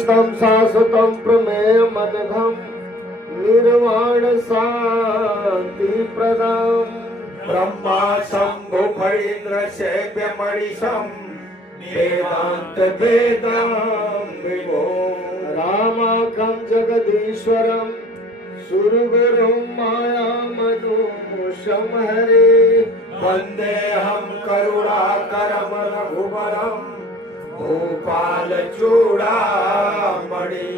शांतं शाश्वतं प्रमेयमनघं निर्वाण शान्तिप्रदम् ब्रह्मा शंभु फणीन्द्र शैव्य मणिशं वेदांत वेदं विभो रामाख्यं जगदीश्वरं सुरगुरुं मायामनुमुषं हरे वन्देऽहं करुणाकरं रघुवरं भूपाल चूड़ामणि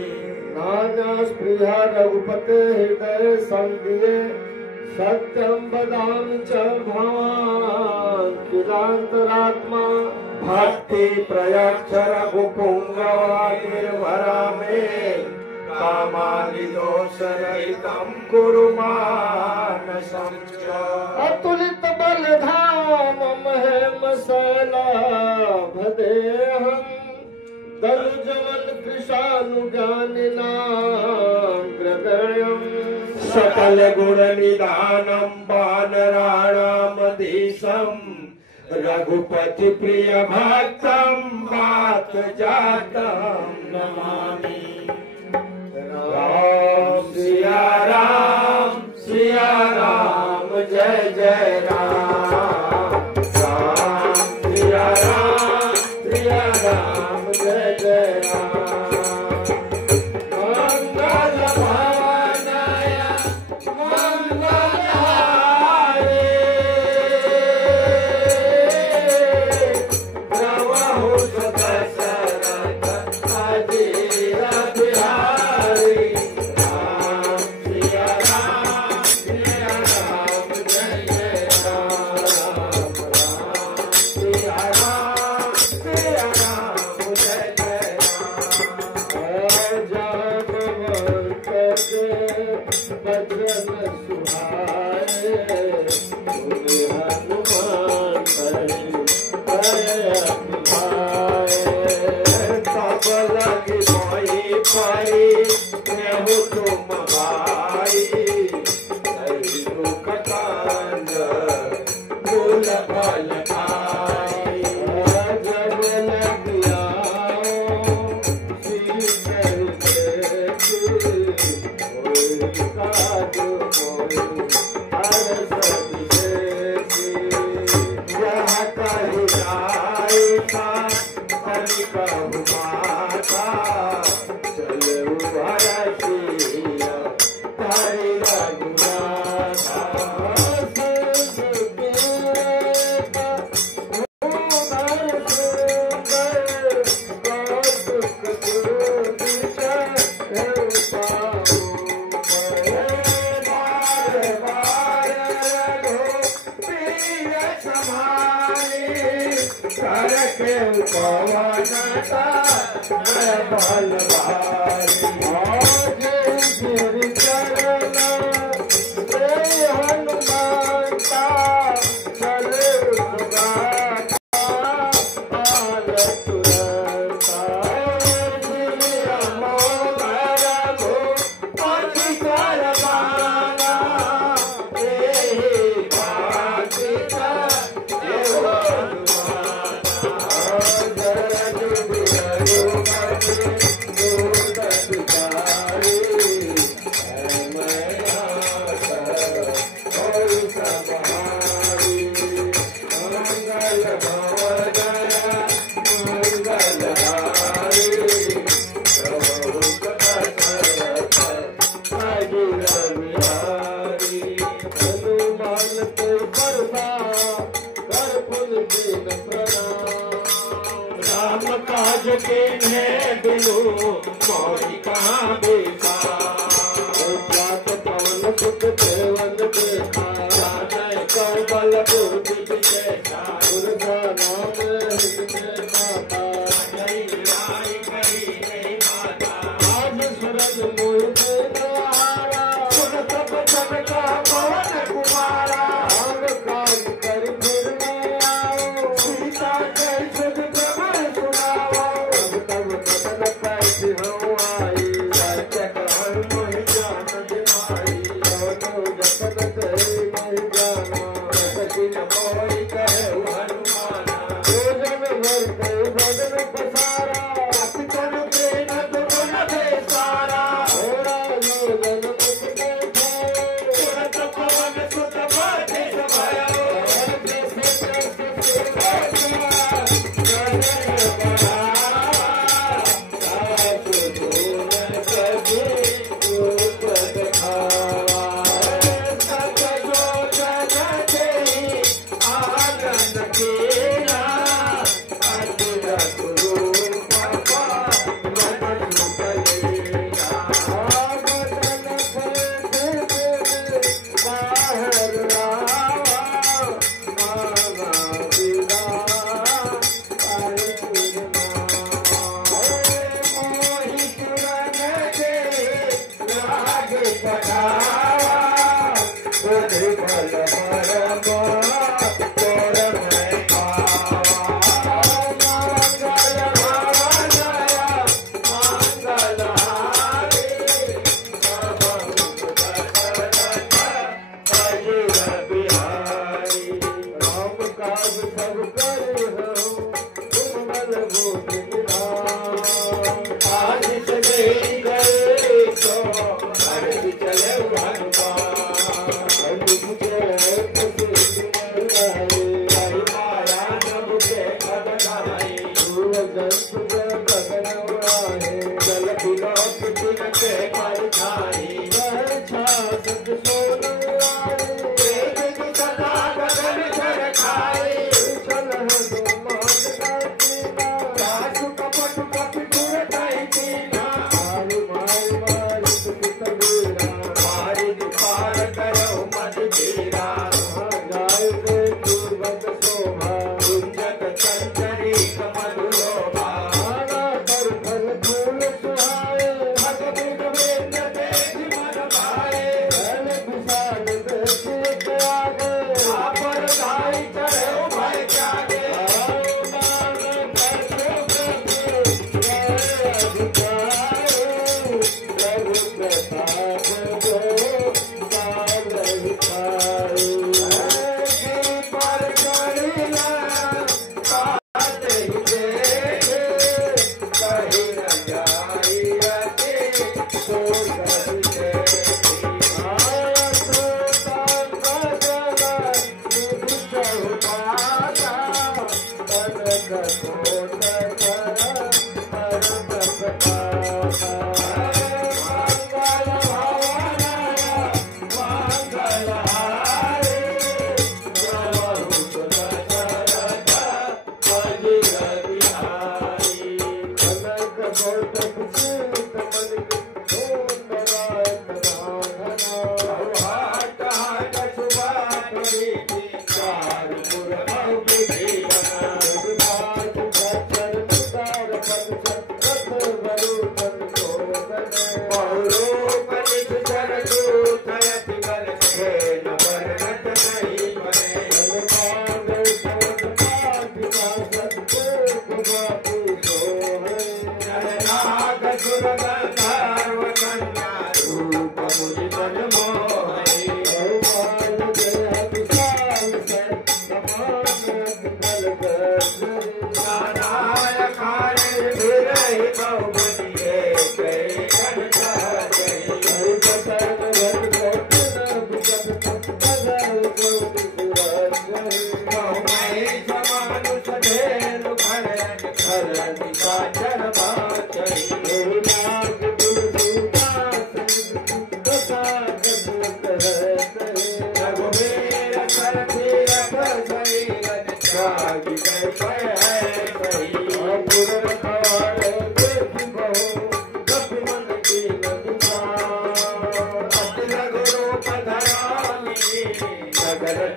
नाना स्पृहा रघुपते हृदय संधिये सत्यं वदामि च भवान् किलान्तरात्मा भक्ति प्रयच्छ रघुपुंगवा निर्भरा मे कामानि दोषरहितं कुरु मानसं च अतुलित बलधामं हेमशैलाभदेहं दनुजवन कृशानुज्ञानिनां हृदयम् सकल गुण निधानं वानराणामधीशं रघुपति प्रिय भक्तं वात जातं नमामि राम सिया राम जय जय राम राम सिया राम जय जय राम मंगल भवनाय मंगलहारी प्रभु दशरथ अजीर बिहारी राम सिया राम जय जय राम राम सिया राम जय जय भजन सुहाए हनुमान सब लगी मोई पाई प्रभु तुम भाई दुखकांड भूल भल खाई जब लगिया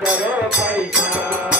करो पैसा